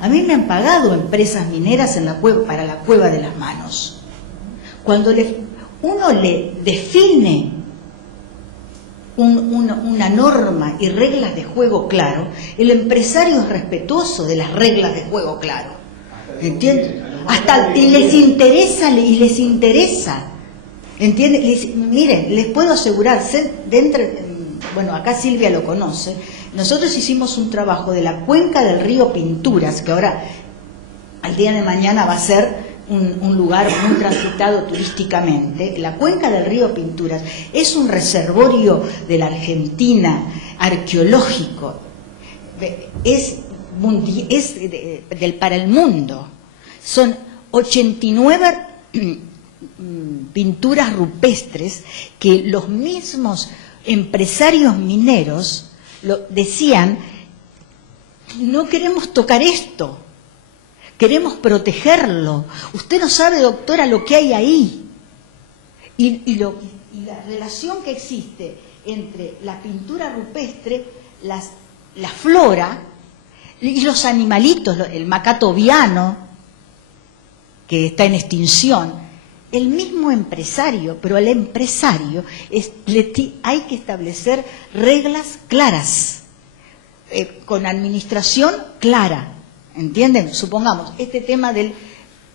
A mí me han pagado empresas mineras en la cueva, para la Cueva de las Manos. Cuando uno le define una norma y reglas de juego claro, el empresario es respetuoso de las reglas de juego claro. ¿Entiendes? Hasta les interesa. ¿Entiendes? Miren, les puedo asegurar, bueno, acá Silvia lo conoce, nosotros hicimos un trabajo de la cuenca del río Pinturas, que ahora, al día de mañana, va a ser un lugar muy transitado turísticamente. La cuenca del río Pinturas es un reservorio de la Argentina arqueológico, para el mundo. Son 89 pinturas rupestres que los mismos empresarios mineros decían: no queremos tocar esto, queremos protegerlo. Usted no sabe, doctora, lo que hay ahí. Y la relación que existe entre la pintura rupestre, la flora y los animalitos, el macaco viano, que está en extinción. El mismo empresario, pero al empresario hay que establecer reglas claras, con administración clara. ¿Entienden? Supongamos, este tema del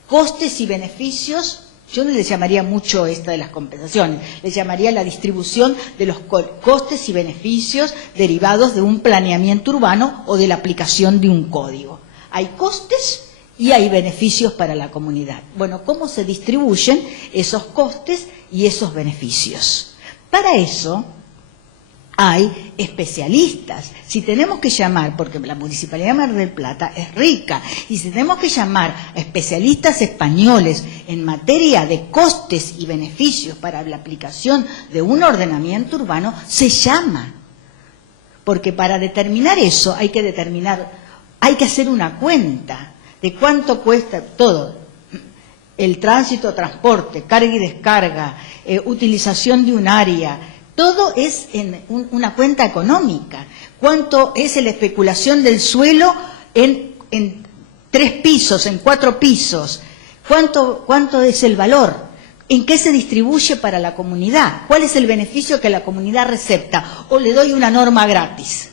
costes y beneficios, yo no le llamaría mucho esta de las compensaciones, le llamaría la distribución de los costes y beneficios derivados de un planeamiento urbano o de la aplicación de un código. Hay costes y hay beneficios para la comunidad. Bueno, ¿cómo se distribuyen esos costes y esos beneficios? Para eso hay especialistas. Si tenemos que llamar, porque la Municipalidad de Mar del Plata es rica, y si tenemos que llamar a especialistas españoles en materia de costes y beneficios para la aplicación de un ordenamiento urbano, se llama. Porque para determinar eso hay que hacer una cuenta de cuánto cuesta todo. El tránsito, transporte, carga y descarga, utilización de un área. Todo es en una cuenta económica. ¿Cuánto es la especulación del suelo en 3 pisos, en 4 pisos? ¿Cuánto es el valor? ¿En qué se distribuye para la comunidad? ¿Cuál es el beneficio que la comunidad recepta? ¿O le doy una norma gratis?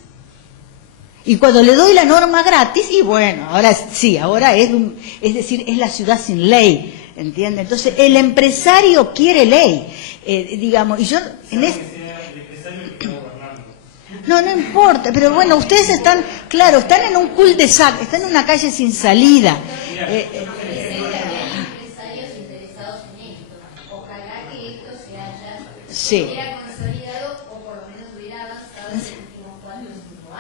Y cuando le doy la norma gratis, y bueno, ahora sí, ahora es decir, es la ciudad sin ley. ¿Entiende? Entonces, el empresario quiere ley, digamos, y yo no importa, pero bueno, ustedes están en un cul-de-sac, están en una calle sin salida. Empresarios interesados en esto, ojalá que esto se hubiera consolidado o por lo menos hubiera avanzado en los últimos 4 o 5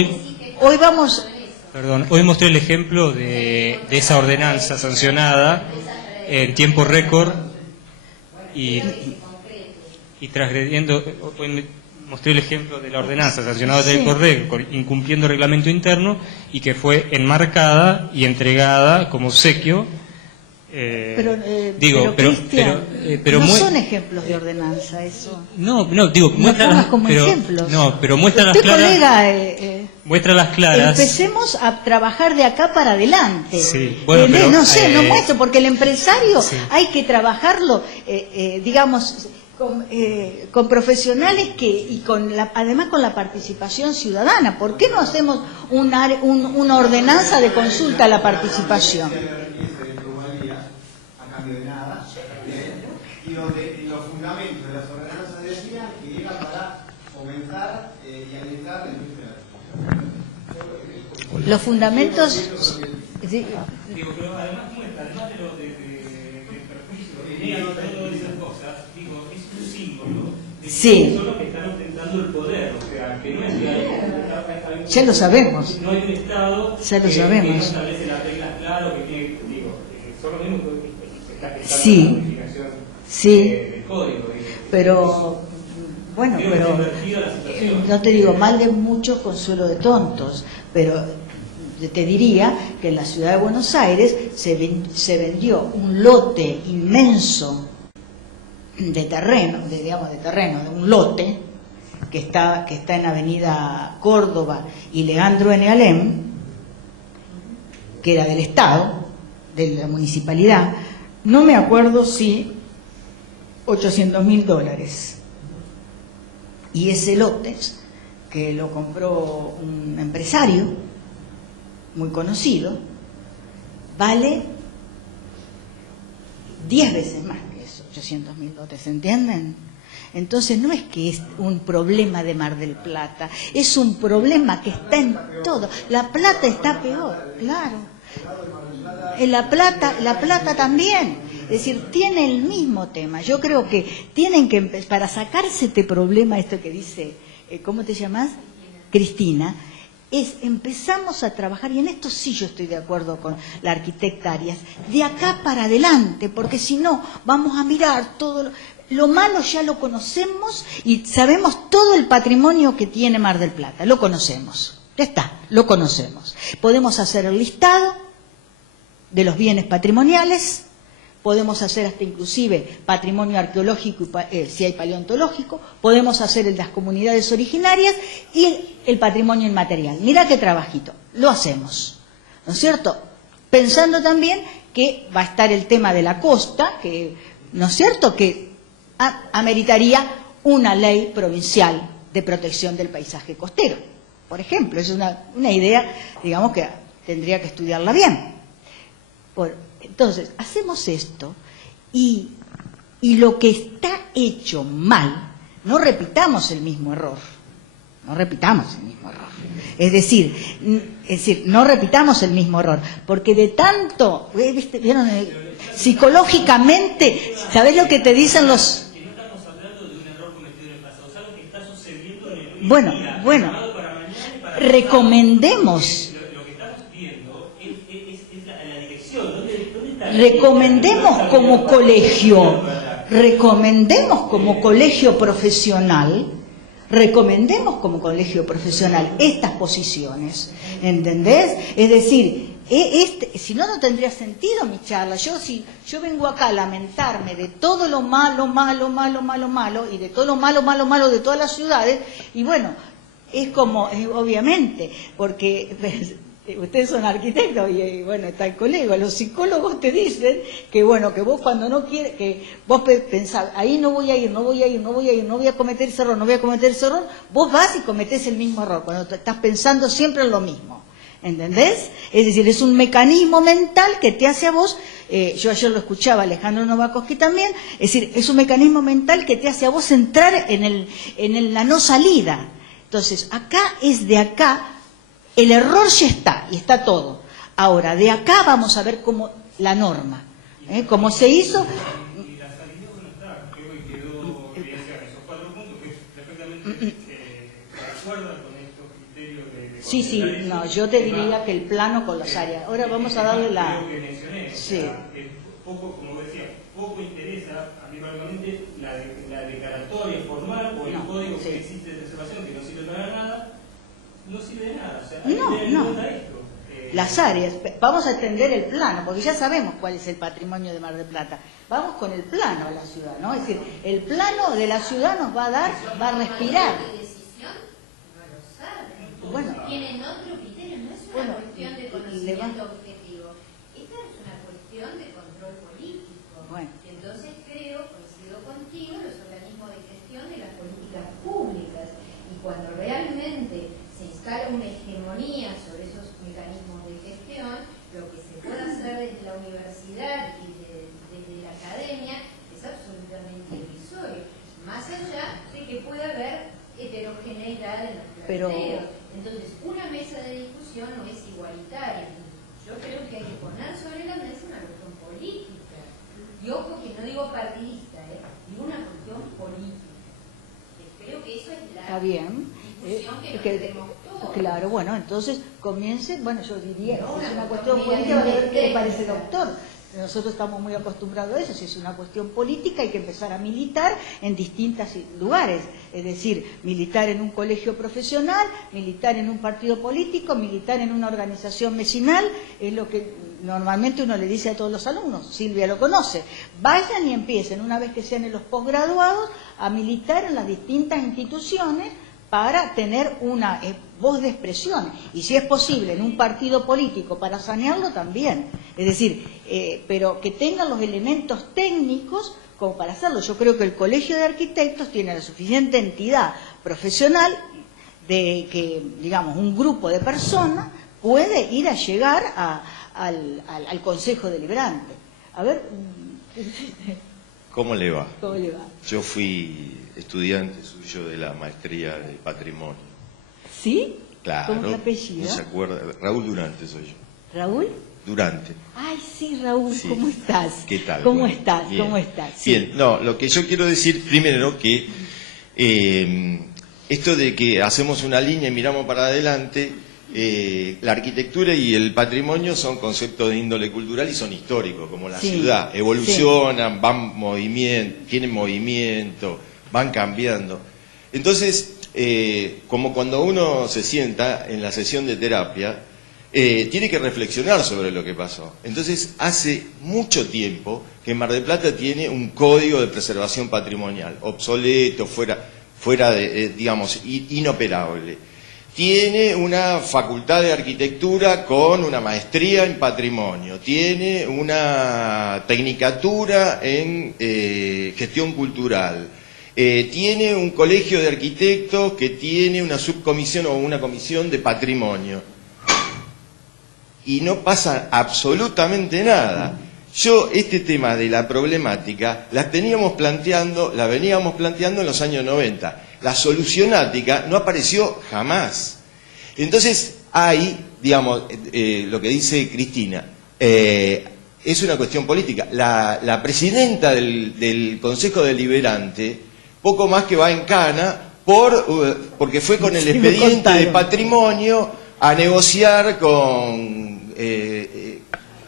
años. Hoy vamos... Perdón, hoy mostré el ejemplo de esa ordenanza sancionada en tiempo récord y transgrediendo. Hoy mostré el ejemplo de la ordenanza sancionada en tiempo récord, incumpliendo reglamento interno, y que fue enmarcada y entregada como obsequio. Pero no son ejemplos de ordenanza eso. No, digo, muestra como ejemplos. No, pero muestra las claras. Colega, muestra las claras. Empecemos a trabajar de acá para adelante. Sí, bueno, pero, no muestro, porque el empresario hay que trabajarlo, digamos, con profesionales además con la participación ciudadana. ¿Por qué no hacemos una ordenanza de consulta a la participación? Y los fundamentos de las ordenanzas decían que era para fomentar y alentar la industria de la Los fundamentos... Digo, pero además muestra, además de perjuicio, de todas esas cosas, digo, es un símbolo de que son los que están ostentando el poder, o sea, que no es que hay ya lo sabemos. No hay un Estado ya lo sabemos. Que no establece las reglas claras, que tiene, digo, son los mismos que están sí. Del código, pero bueno, no te digo mal de muchos, consuelo de tontos, pero te diría que en la ciudad de Buenos Aires se vendió un lote inmenso de terreno, de un lote que está en Avenida Córdoba y Leandro N. Alem, que era del Estado, de la municipalidad, no me acuerdo si $800.000. Y ese lote, que lo compró un empresario muy conocido, vale 10 veces más que esos $800.000, ¿entienden? Entonces no es que es un problema de Mar del Plata, es un problema que está en todo. La Plata está peor, claro. En La Plata también. Es decir, tiene el mismo tema. Yo creo que tienen que empezar, para sacarse este problema, esto que dice, ¿cómo te llamas? Cristina, empezamos a trabajar, y en esto sí yo estoy de acuerdo con la arquitecta Arias, de acá para adelante, porque si no, vamos a mirar todo lo malo, ya lo conocemos y sabemos todo el patrimonio que tiene Mar del Plata, lo conocemos, ya está, lo conocemos. Podemos hacer el listado de los bienes patrimoniales, podemos hacer hasta inclusive patrimonio arqueológico, si hay paleontológico, podemos hacer el de las comunidades originarias y el patrimonio inmaterial. Mirá qué trabajito, lo hacemos, ¿no es cierto? Pensando también que va a estar el tema de la costa, que, ¿no es cierto?, que ameritaría una ley provincial de protección del paisaje costero, por ejemplo. Es una idea, digamos, que tendría que estudiarla bien. Entonces, hacemos esto y lo que está hecho mal, no repitamos el mismo error. No repitamos el mismo error. Es decir, no repitamos el mismo error, porque de tanto, ¿vieron? Psicológicamente, ¿sabés lo que te dicen los? Que no estamos hablando de un error cometido en el pasado, es algo que está sucediendo en el Bueno, recomendemos. Lo que estamos viendo es la dirección. ¿Dónde está? Recomendemos como colegio profesional estas posiciones, ¿entendés? Es decir, si no, no tendría sentido mi charla. Si yo vengo acá a lamentarme de todo lo malo, y de todo lo malo de todas las ciudades, y bueno, es como, obviamente, porque ustedes son arquitectos y bueno, está el colega, los psicólogos te dicen que bueno, que vos cuando no quieres, que vos pensás, ahí no voy a cometer ese error, vos vas y cometés el mismo error, cuando estás pensando siempre en lo mismo, ¿entendés? Es decir, es un mecanismo mental que te hace a vos, yo ayer lo escuchaba a Alejandro Novakovsky también, es decir, es un mecanismo mental que te hace a vos entrar en la no salida. Entonces, de acá, el error ya está, y está todo. Ahora, de acá vamos a ver cómo la norma, cómo se hizo. Y la salida, bueno, está, creo que quedó evidenciada esos 4 puntos que perfectamente concuerdan con estos criterios de Sí, no, yo te diría que el plano con las áreas. Ahora vamos a darle la... Creo que mencioné, sí. Poco, como decía, poco interesa, habitualmente, la declaratoria formal o el código que existe de preservación, que no sirve para nada. No sirve de nada, o sea, no. Las áreas, vamos a extender el plano, porque ya sabemos cuál es el patrimonio de Mar del Plata. Vamos con el plano de la ciudad, ¿no? Es decir, el plano de la ciudad nos va a respirar. Bueno, tienen otro criterio, no es una cuestión de conocimiento objetivo, esta es una cuestión de control político. Bueno. Y entonces coincido contigo, los organismos de gestión de las políticas públicas, y cuando realmente se instala una hegemonía sobre esos mecanismos de gestión, lo que se puede hacer desde la universidad y desde la academia es absolutamente irrisorio, más allá de que pueda haber heterogeneidad en los planteos. Entonces, una mesa de discusión no es igualitaria. Yo creo que hay que poner sobre la mesa una cuestión política. Y ojo que no digo partidista, digo una cuestión política. Creo que eso es la está bien. discusión que tenemos todos. Claro, bueno, entonces comience, bueno, yo diría, si es una cuestión política, a ver qué le parece, doctor. Nosotros estamos muy acostumbrados a eso. Si es una cuestión política, hay que empezar a militar en distintos lugares. Es decir, militar en un colegio profesional, militar en un partido político, militar en una organización vecinal, es lo que normalmente uno le dice a todos los alumnos. Silvia lo conoce. Vayan y empiecen, una vez que sean en los posgraduados, a militar en las distintas instituciones para tener una voz de expresión, y si es posible en un partido político para sanearlo también, es decir, pero que tengan los elementos técnicos como para hacerlo. Yo creo que el Colegio de Arquitectos tiene la suficiente entidad profesional de que, digamos, un grupo de personas puede ir a llegar al Consejo Deliberante. A ver... ¿Cómo le va? ¿Cómo le va? Yo fui estudiante suyo de la maestría de patrimonio. ¿Sí? Claro. ¿Cómo es apellido? ¿No se acuerda? Raúl Durante soy yo. ¿Raúl? Durante. Ay, sí, Raúl, Sí. ¿cómo estás? ¿Qué tal? ¿Cómo Bueno, estás? bien. ¿Cómo estás? Sí. Bien, no, lo que yo quiero decir primero que esto de que hacemos una línea y miramos para adelante, la arquitectura y el patrimonio son conceptos de índole cultural y son históricos, como la Sí, ciudad, evolucionan, tienen movimiento, van cambiando. Entonces, como cuando uno se sienta en la sesión de terapia, tiene que reflexionar sobre lo que pasó. Entonces, hace mucho tiempo que Mar del Plata tiene un código de preservación patrimonial, obsoleto, fuera de, digamos, inoperable. Tiene una facultad de arquitectura con una maestría en patrimonio, tiene una tecnicatura en gestión cultural, tiene un colegio de arquitectos que tiene una subcomisión o una comisión de patrimonio. Y no pasa absolutamente nada. Yo este tema de la problemática la veníamos planteando en los años 90. La solucionática no apareció jamás. Entonces hay, digamos, lo que dice Cristina, es una cuestión política. La presidenta del Consejo Deliberante, poco más que va en cana, porque fue con el expediente de patrimonio a negociar con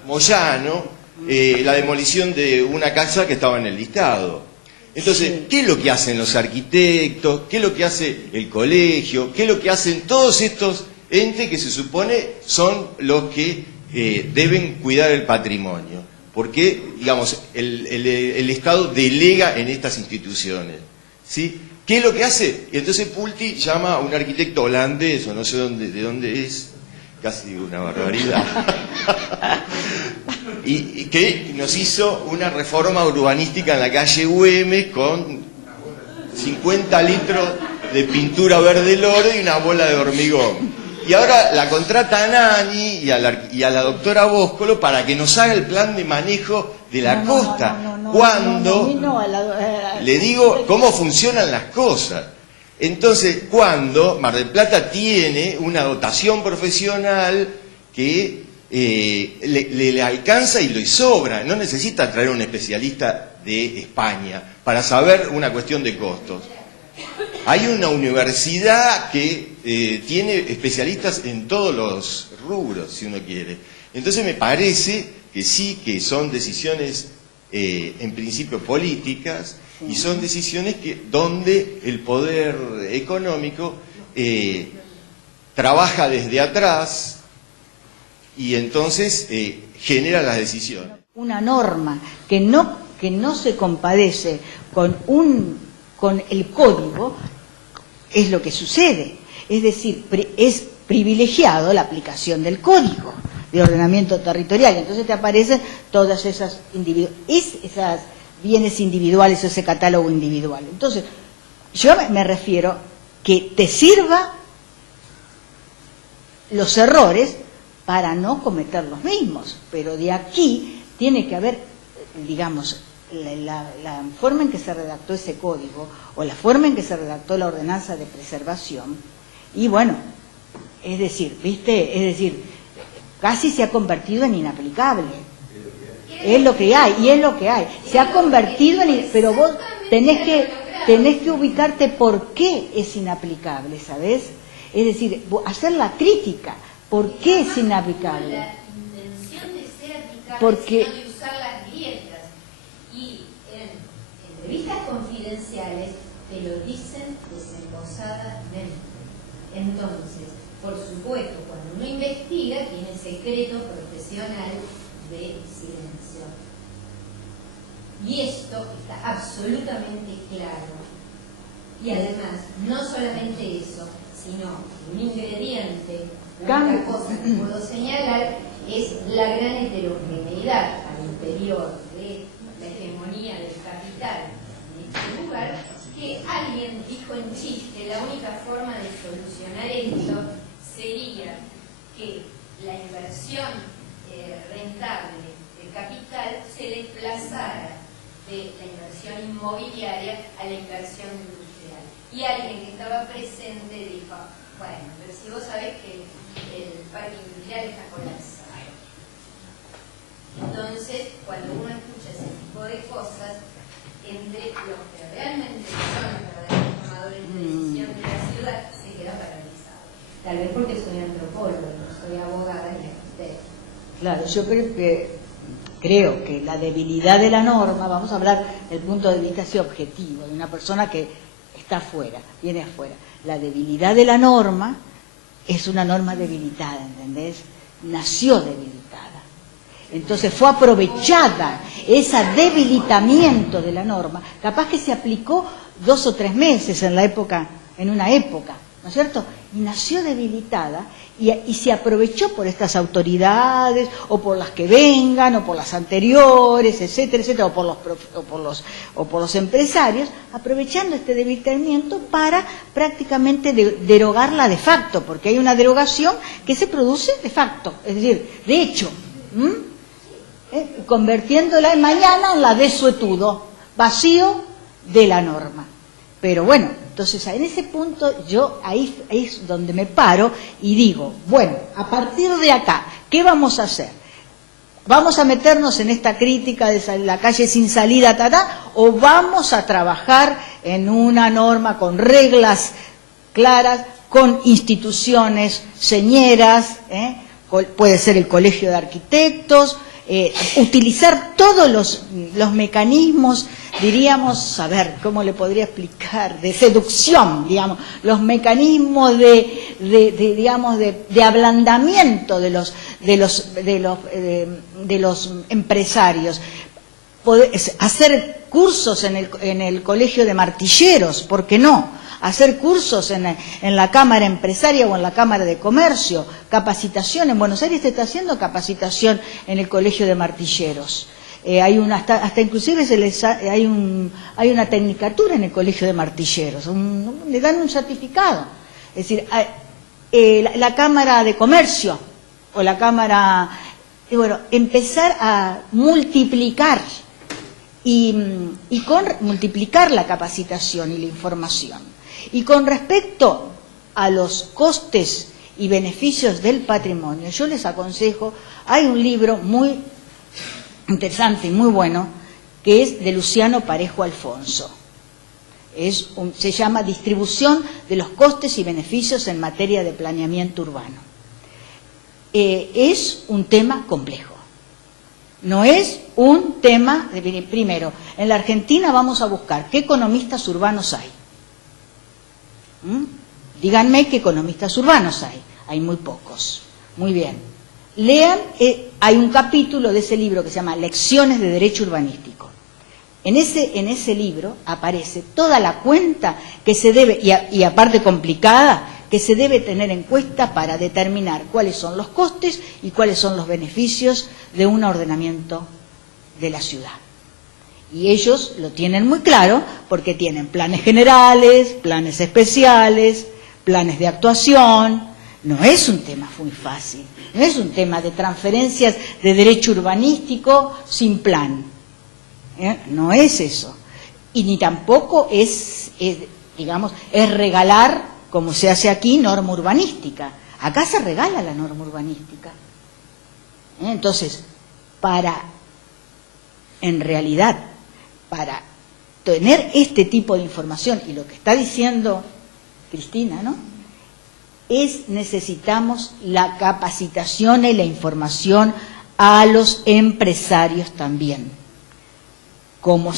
Moyano la demolición de una casa que estaba en el listado. Entonces, Sí. ¿qué es lo que hacen los arquitectos? ¿Qué es lo que hace el colegio? ¿Qué es lo que hacen todos estos entes que se supone son los que deben cuidar el patrimonio? Porque, digamos, el Estado delega en estas instituciones, ¿sí? ¿Qué es lo que hace? Y entonces Pulti llama a un arquitecto holandés, o no sé de dónde es, casi una barbaridad, y que nos hizo una reforma urbanística en la calle Güemes con 50 litros de pintura verde loro y una bola de hormigón. Y ahora la contrata a Nani y a la doctora Bóscolo para que nos haga el plan de manejo de la costa. Le digo cómo funcionan las cosas. Entonces, cuando Mar del Plata tiene una dotación profesional que le alcanza y le sobra, no necesita traer un especialista de España para saber una cuestión de costos. Hay una universidad que tiene especialistas en todos los rubros, si uno quiere. Entonces me parece que sí, que son decisiones en principio políticas, y son decisiones donde el poder económico trabaja desde atrás y entonces genera las decisiones. Una norma que no se compadece con el código es lo que sucede. Es decir, es privilegiado la aplicación del código de ordenamiento territorial. Entonces te aparecen todas esas bienes individuales o ese catálogo individual. Entonces, yo me refiero que te sirva los errores para no cometer los mismos, pero de aquí tiene que haber, digamos, la forma en que se redactó ese código o la forma en que se redactó la ordenanza de preservación, y bueno, es decir, ¿viste? Es decir, casi se ha convertido en inaplicable. Es lo que hay, y es lo que hay. Se ha convertido en... Pero vos tenés que ubicarte por qué es inaplicable, ¿sabés? Es decir, hacer la crítica. ¿Por qué es inaplicable? La intención de ser aplicable, Porque... sino de usar las grietas. Y en entrevistas confidenciales te lo dicen desembosadamente. Entonces, por supuesto, cuando uno investiga, tiene secreto profesional de silencio. Y esto está absolutamente claro Y además, no solamente eso, sino un ingrediente, una cosa que puedo señalar, es la gran heterogeneidad al interior de la hegemonía del capital en este lugar, que alguien dijo en chiste, la única forma de solucionar esto sería que la inversión rentable del capital se desplazara de la inversión inmobiliaria a la inversión industrial. Y alguien que estaba presente dijo, bueno, pero si vos sabés que el parque industrial está colapsado. Entonces, cuando uno escucha ese tipo de cosas, entre los que realmente son los verdaderos tomadores de decisión de la ciudad, se queda paralizado. Tal vez porque soy antropólogo, no soy abogada ni arquitecta. Claro, yo creo que la debilidad de la norma, vamos a hablar del punto de vista así objetivo, de una persona que está afuera, viene afuera. La debilidad de la norma es una norma debilitada, ¿entendés? Nació debilitada. Entonces fue aprovechada ese debilitamiento de la norma, capaz que se aplicó 2 o 3 meses en una época, ¿no es cierto? Y nació debilitada y se aprovechó por estas autoridades, o por las que vengan, o por las anteriores, etcétera, etcétera, o por los empresarios, aprovechando este debilitamiento para prácticamente derogarla de facto, porque hay una derogación que se produce de facto, es decir, de hecho, convirtiéndola mañana en la desuetudo, vacío de la norma. Pero bueno, entonces en ese punto yo ahí es donde me paro y digo, bueno, a partir de acá, ¿qué vamos a hacer? ¿Vamos a meternos en esta crítica de la calle sin salida, o vamos a trabajar en una norma con reglas claras, con instituciones señeras, puede ser el Colegio de Arquitectos, utilizar todos los mecanismos, diríamos, a ver, ¿cómo le podría explicar? De seducción, digamos, los mecanismos de ablandamiento de los empresarios. Hacer cursos en el Colegio de Martilleros, ¿por qué no? Hacer cursos en la Cámara Empresaria o en la Cámara de Comercio, capacitación. En Buenos Aires se está haciendo capacitación en el Colegio de Martilleros. Hay hasta inclusive hay una tecnicatura en el Colegio de Martilleros, le dan un certificado. Es decir, la Cámara de Comercio o la Cámara, bueno, empezar a multiplicar multiplicar la capacitación y la información. Y con respecto a los costes y beneficios del patrimonio, yo les aconsejo, hay un libro muy interesante y muy bueno, que es de Luciano Parejo Alfonso. Se llama Distribución de los costes y beneficios en materia de planeamiento urbano. Es un tema complejo. No es un tema, primero, en la Argentina vamos a buscar qué economistas urbanos hay. Díganme qué economistas urbanos hay. Hay muy pocos. Muy bien. Lean, hay un capítulo de ese libro que se llama Lecciones de Derecho Urbanístico. En ese libro aparece toda la cuenta que se debe, y aparte complicada, que se debe tener en cuenta para determinar cuáles son los costes y cuáles son los beneficios de un ordenamiento de la ciudad. Y ellos lo tienen muy claro porque tienen planes generales, planes especiales, planes de actuación. No es un tema muy fácil, no es un tema de transferencias de derecho urbanístico sin plan. No es eso. Y ni tampoco es regalar, como se hace aquí, norma urbanística. Acá se regala la norma urbanística. Entonces, en realidad, para tener tipo de información, y lo que está diciendo Cristina, ¿no?, necesitamos la capacitación y la información a los empresarios también. Como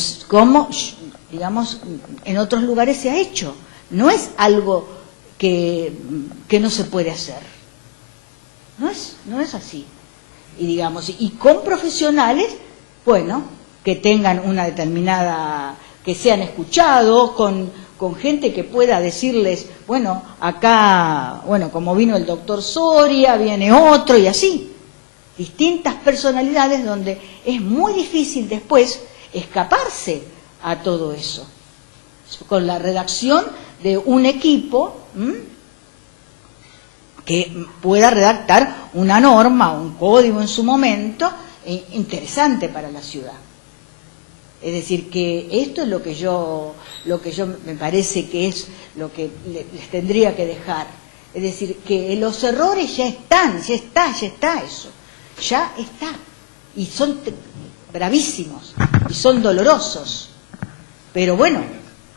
digamos, en otros lugares se ha hecho. No es algo que no se puede hacer. No es así. Y con profesionales, bueno, que tengan una determinada, que sean escuchados, con gente que pueda decirles, bueno, acá, bueno, como vino el doctor Soria, viene otro y así. Distintas personalidades donde es muy difícil después escaparse a todo eso. Con la redacción de un equipo que pueda redactar una norma, un código en su momento, interesante para la ciudad. Es decir, que esto es lo que yo me parece que es lo que les tendría que dejar. Es decir, que los errores ya está eso. Ya está. Y son bravísimos, y son dolorosos. Pero bueno,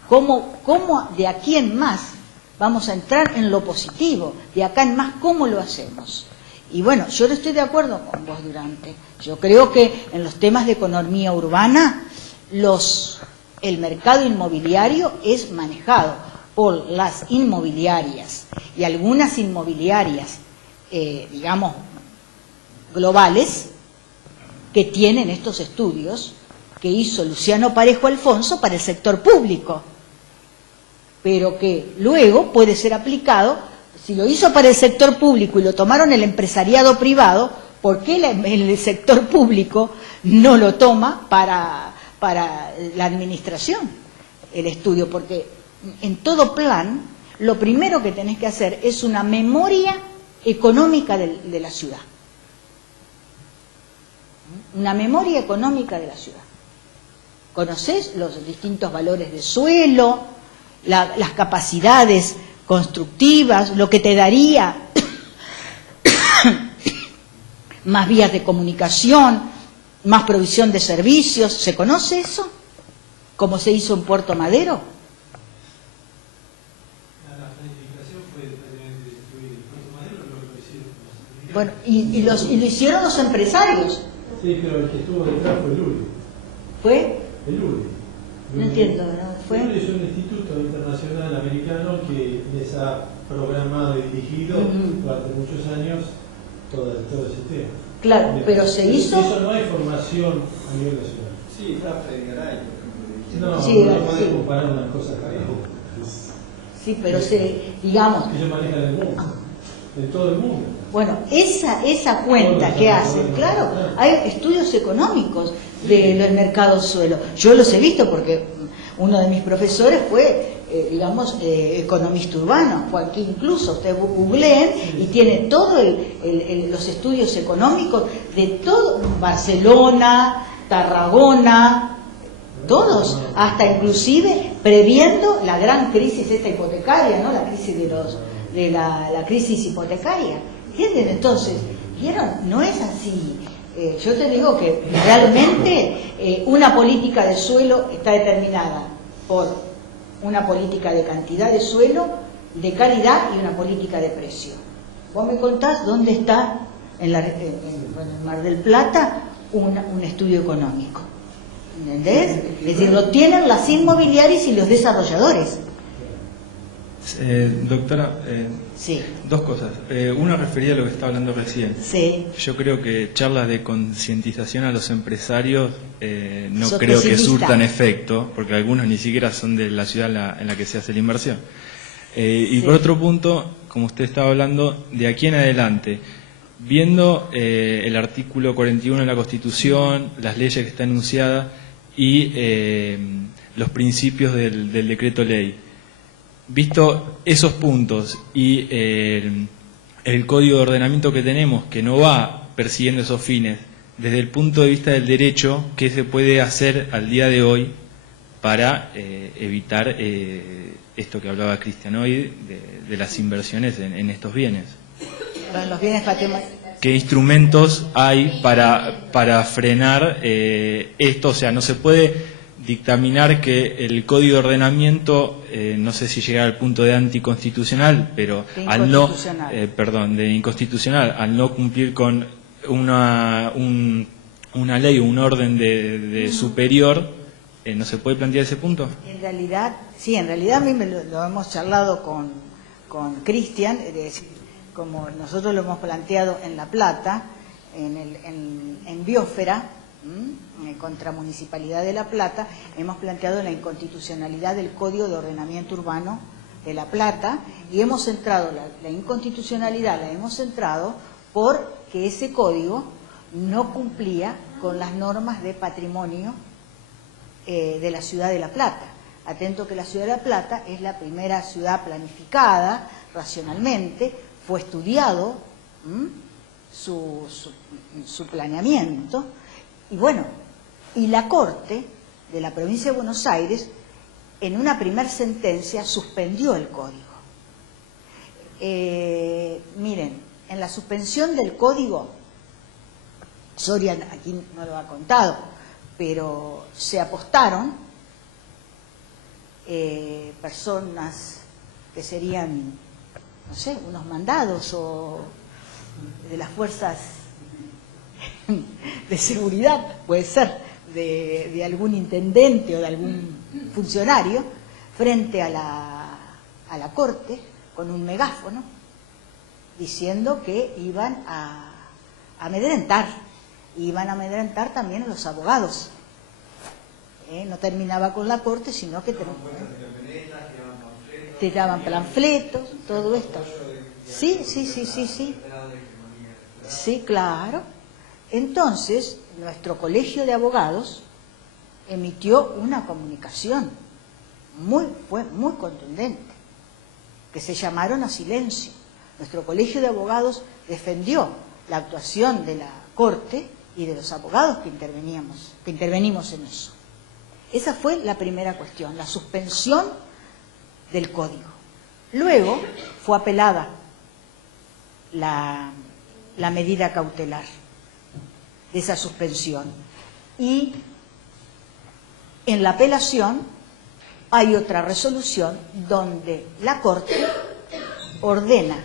¿cómo de aquí en más vamos a entrar en lo positivo? De acá en más, ¿cómo lo hacemos? Y bueno, yo no estoy de acuerdo con vos, Durante. Yo creo que en los temas de economía urbana, el mercado inmobiliario es manejado por las inmobiliarias y algunas inmobiliarias, digamos, globales, que tienen estos estudios que hizo Luciano Parejo Alfonso para el sector público, pero que luego puede ser aplicado. Si lo hizo para el sector público y lo tomaron el empresariado privado, ¿por qué el sector público no lo toma para la administración, el estudio? Porque en todo plan, lo primero que tenés que hacer es una memoria económica de la ciudad. Una memoria económica de la ciudad. ¿Conocés los distintos valores de suelo, las capacidades constructivas, lo que te daría más vías de comunicación, más provisión de servicios? ¿Se conoce eso? ¿Cómo se hizo en Puerto Madero? La planificación fue prácticamente destruida. Puerto Madero lo hicieron. Bueno, y lo hicieron los empresarios. Sí, pero el que estuvo detrás fue el URI. ¿Fue? El URI. No entiendo, ¿no? ¿Fue? El URI es un instituto internacional americano que les ha programado y dirigido durante muchos años todo ese tema. Claro, pero se hizo... Eso no hay formación a nivel nacional. Sí, está Freddy Garay, por ejemplo. Sí, no puede sí. comparar una cosa con otra. Sí, pero digamos... Ellos manejan el mundo, en todo el mundo. Bueno, esa cuenta que hacen, claro, hay estudios económicos del mercado suelo. Yo los he visto porque uno de mis profesores fue, economista urbano, fue aquí incluso, ustedes googleen y tiene todos los estudios económicos de todo, Barcelona, Tarragona, todos, hasta inclusive previendo la gran crisis esta hipotecaria, ¿no? La crisis la crisis hipotecaria. ¿Entienden? Entonces, ¿vieron? No es así. Yo te digo que realmente una política de suelo está determinada por una política de cantidad de suelo, de calidad y una política de precio. Vos me contás dónde está en el Mar del Plata un estudio económico. ¿Entendés? Es decir, lo tienen las inmobiliarias y los desarrolladores. Doctora, Sí. dos cosas. Una referida a lo que estaba hablando recién. Sí. Yo creo que charlas de concientización a los empresarios no Sos creo que pesimista. surtan efecto, porque algunos ni siquiera son de la ciudad en la que se hace la inversión. Y Sí. por otro punto, como usted estaba hablando, de aquí en adelante, viendo el artículo 41 de la Constitución, las leyes que está enunciada y los principios del decreto ley, visto esos puntos y el código de ordenamiento que tenemos, que no va persiguiendo esos fines, desde el punto de vista del derecho, ¿qué se puede hacer al día de hoy para evitar esto que hablaba Cristian hoy, de las inversiones en estos bienes? Los bienes patrimoniales. ¿Qué instrumentos hay para frenar esto? O sea, no se puede dictaminar que el código de ordenamiento, no sé si llega al punto de anticonstitucional, pero de inconstitucional, al no cumplir con una ley o un orden de superior, ¿no se puede plantear ese punto? En realidad a mí lo hemos charlado con Cristian, es decir, como nosotros lo hemos planteado en La Plata, en Biosfera, contra Municipalidad de La Plata, hemos planteado la inconstitucionalidad del Código de Ordenamiento Urbano de La Plata, y hemos centrado la inconstitucionalidad, la hemos centrado porque ese código no cumplía con las normas de patrimonio de la ciudad de La Plata. Atento que la ciudad de La Plata es la primera ciudad planificada racionalmente, fue estudiado su planeamiento, y bueno, y la Corte de la provincia de Buenos Aires, en una primera sentencia, suspendió el código. Miren, en la suspensión del código, Soria aquí no lo ha contado, pero se apostaron personas que serían, no sé, unos mandados o de las fuerzas de seguridad, puede ser, de algún intendente o de algún funcionario, frente a la Corte con un megáfono, diciendo que iban a amedrentar también a los abogados. No terminaba con la Corte, sino que tiraban panfletos, todo esto. Sí. Sí, claro. Entonces, nuestro colegio de abogados emitió una comunicación fue muy contundente, que se llamaron a silencio. Nuestro colegio de abogados defendió la actuación de la Corte y de los abogados que intervenimos en eso. Esa fue la primera cuestión, la suspensión del código. Luego fue apelada la medida cautelar de esa suspensión, y en la apelación hay otra resolución donde la Corte ordena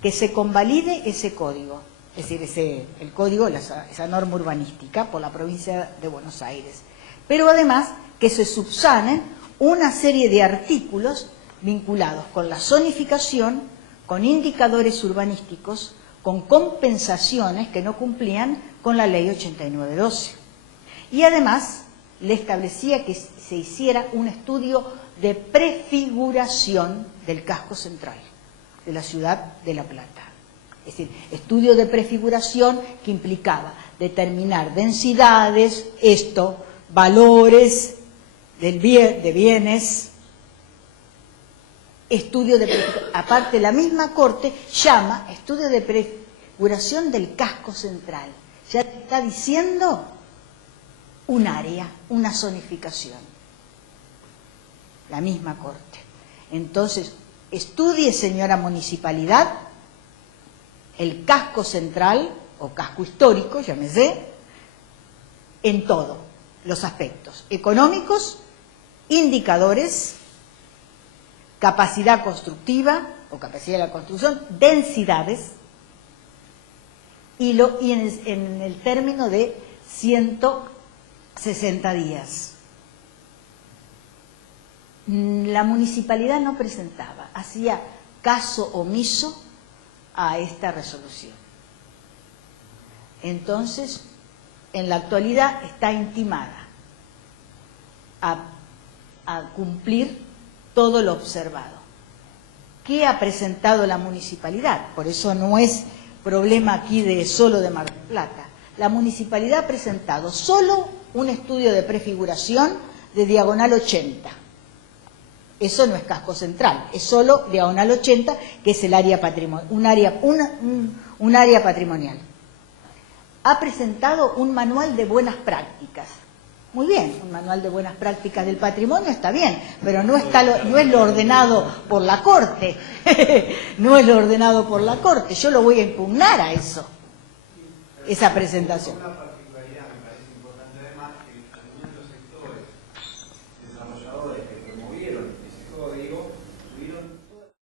que se convalide ese código, es decir, el código, esa norma urbanística por la provincia de Buenos Aires, pero además que se subsanen una serie de artículos vinculados con la zonificación, con indicadores urbanísticos, con compensaciones que no cumplían con la ley 8912. Y además le establecía que se hiciera un estudio de prefiguración del casco central de la ciudad de La Plata. Es decir, estudio de prefiguración que implicaba determinar densidades, valores de bienes, estudio de prefiguración. Aparte, la misma Corte llama estudio de prefiguración del casco central. Ya te está diciendo un área, una zonificación. La misma Corte. Entonces, estudie, señora Municipalidad, el casco central o casco histórico, llámese, en todos los aspectos económicos, indicadores, capacidad constructiva o capacidad de la construcción, densidades, y en el término de 160 días. La municipalidad no presentaba, hacía caso omiso a esta resolución. Entonces, en la actualidad está intimada a cumplir todo lo observado. ¿Qué ha presentado la municipalidad? Por eso no es problema aquí solo de Mar del Plata. La municipalidad ha presentado solo un estudio de prefiguración de diagonal 80. Eso no es casco central, es solo diagonal 80, que es el área un área patrimonial. Ha presentado un manual de buenas prácticas. Muy bien, un manual de buenas prácticas del patrimonio está bien, pero no es lo ordenado por la Corte. No es lo ordenado por la Corte. Yo lo voy a impugnar a eso, esa presentación.